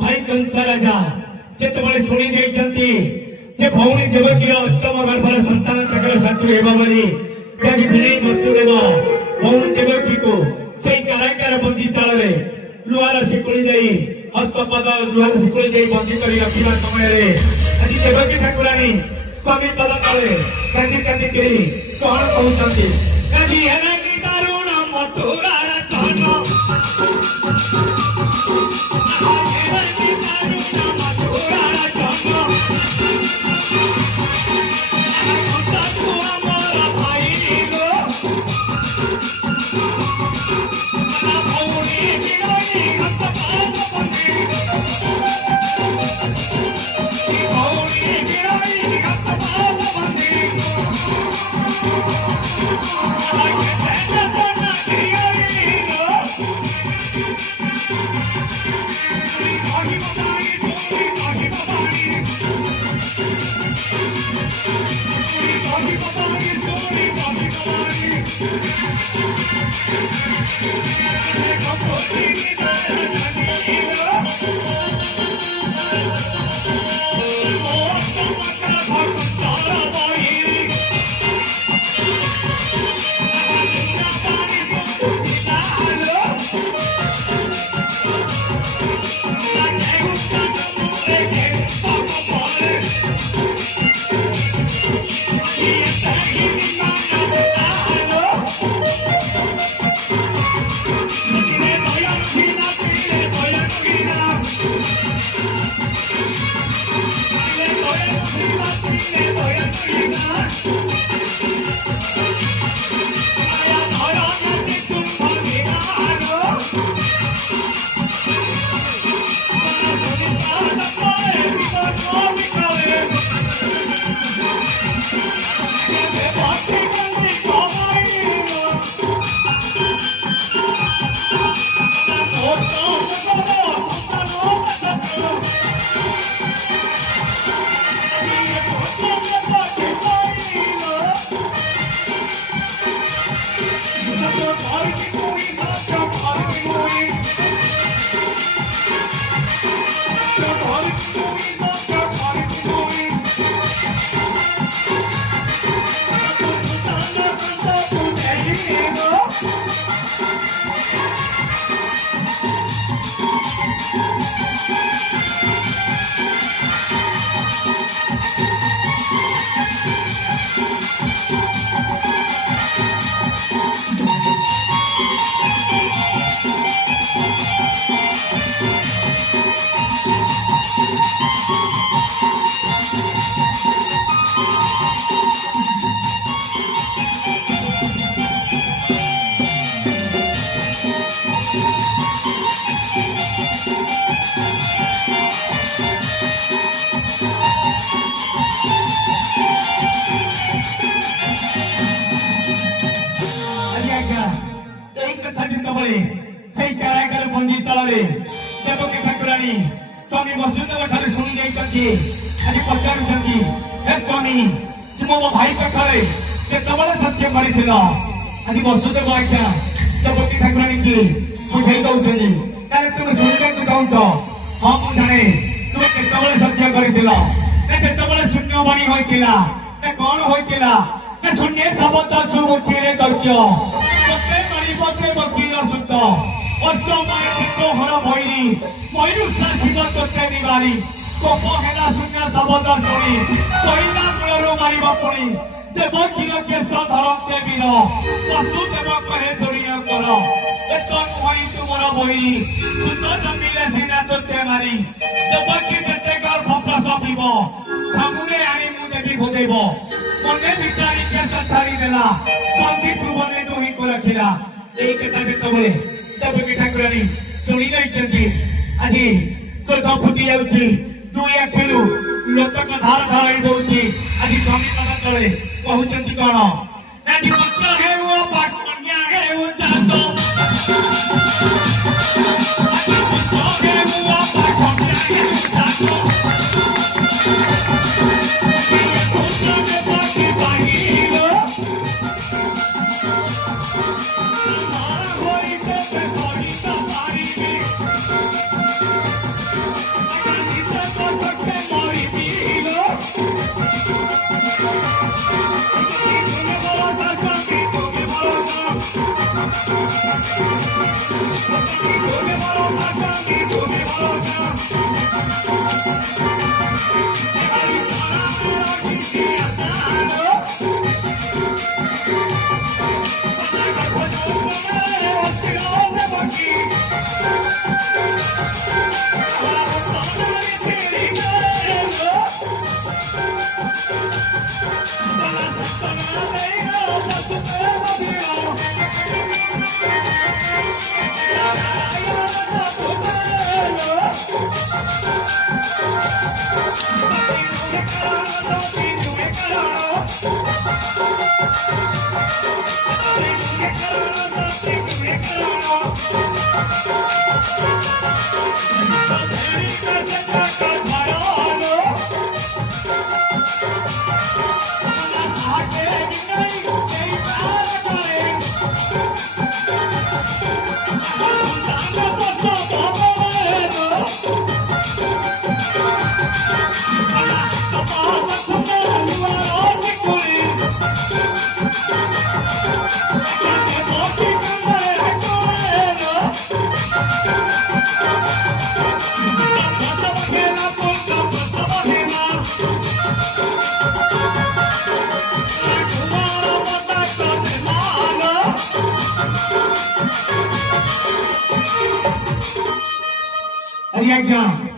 भाई कंसा राजा ଯେତେବେଳେ ଶୁଣି ଦେଇଛନ୍ତି ଯେ ଭଉଣୀ ଦେବକୀର ଅଷ୍ଟମ ଗର୍ଭର ସନ୍ତାନ ତାଙ୍କର ଶତ୍ରୁ ହେବ ବୋଲି ଆଜି ଭିଣେଇ ମସୁଦେବ ଭଉଣୀ ଦେବକୀକୁ ସେଇ କାରାଗାର ବନ୍ଦୀଶାଳରେ ଲୁହାର ଶିକୁଳି ଦେଇ ହସ୍ତପଦ ଲୁହାର ଶିକୁଳି ଦେଇ ବନ୍ଦୀ କରି ରଖିବା ସମୟରେ ଆଜି ଦେବକୀ ଠାକୁରାଣୀ ସ୍ୱାମୀ ପଦ ତଳେ କାନ୍ଦି କାନ୍ଦିକିରି କଣ କହୁଛନ୍ତି ଆଜି ହେଲା କି ଦାରୁଣ ମଥୁରାର ଧନ সেই কারাগার বন্দীশাଳରେ ଦେବକୀ ଠାକୁରାଣୀ ସ୍ୱାମୀ ବସୁଦେବ ଠାରେ ଶୁଣି ଯାଇଛନ୍ତି ଆଜି ପଚାରୁଛନ୍ତି ହେ ସ୍ୱାମୀ ତୁମ ମୋ ଭାଇ ପାଖରେ କେତେବେଳେ ସତ୍ୟ କରିଥିଲ ଆଜି ବସୁଦେବ ଆଜ୍ଞା ଦେବକୀ ଠାକୁରାଣୀକି ବୁଝେଇ ଦଉଛନ୍ତି ତାହେଲେ ତୁମେ ଶୁଣିବାକୁ ଚାହୁଁଛ ହଁ ମୁଁ ଜାଣେ ତୁମେ କେତେବେଳେ ସତ୍ୟ କରିଥିଲ କେତେବେଳେ ଶୂନ୍ୟବାଣୀ ହୋଇଥିଲା କଣ ହୋଇଥିଲା ଶୂନ୍ୟ ଶବଦ ସୁମୁଖିରେ ଦୈତ୍ୟ ବକୀର ସୁତ ଅଷ୍ଟମୟ ହର ଭୈରୀ ମୟୁଷା ଶିବ ତୋତେ ନିବାରୀ କୋପ ହେଲା ଶୂନ୍ୟ ଶବଦ ଶୁଣି କହିଲା ମୂଳରୁ ମାରିବ ପୁଣି ଦେବକୀର କେଶ ଧରନ୍ତେ ବୀର ବସୁଦେବ କହେ ଦୋରିଣ କର ଏକ ନୁହଁ ତୁମର ବୈରୀ ସୁତ ଜମିଲେ ସିନା ତୋତେ ମାରି ଦେବକୀ ଯେତେ ଗର୍ଭ ପ୍ରସବିବ ସାମୁରେ ଆଣି ମୁଁ ଦେବି ଭୋଦେବ ମନେ ବିଚାରି କେଶ ଛାଡ଼ିଦେଲା ବନ୍ଦୀ ଭୁବନେ ଦୁହିଁକୁ ରଖିଲା এই কথা যেତେବେଳେ ଦେବକୀ ଠାକୁରାଣୀ ଶୁଣି ଯାଇଛନ୍ତି ଆଜି କ୍ରୋଧ ଫୁଟି ଯାଉଛି ଦୁଇ ଆଖିରୁ ଲୋତକ ଧାର ଧାର ହେଇ ଯାଉଛି ଆଜି ସ୍ୱାମୀ କଥା ତଳେ କହୁଛନ୍ତି କଣ ଆଜି ପୁତ୍ର ହେଉ ବା କନ୍ୟା ହେଉ ଜାତ ଆଜି ପୁତ୍ର ହେଉ ବା କନ୍ୟା ହେଉ ଜାତ Ayan,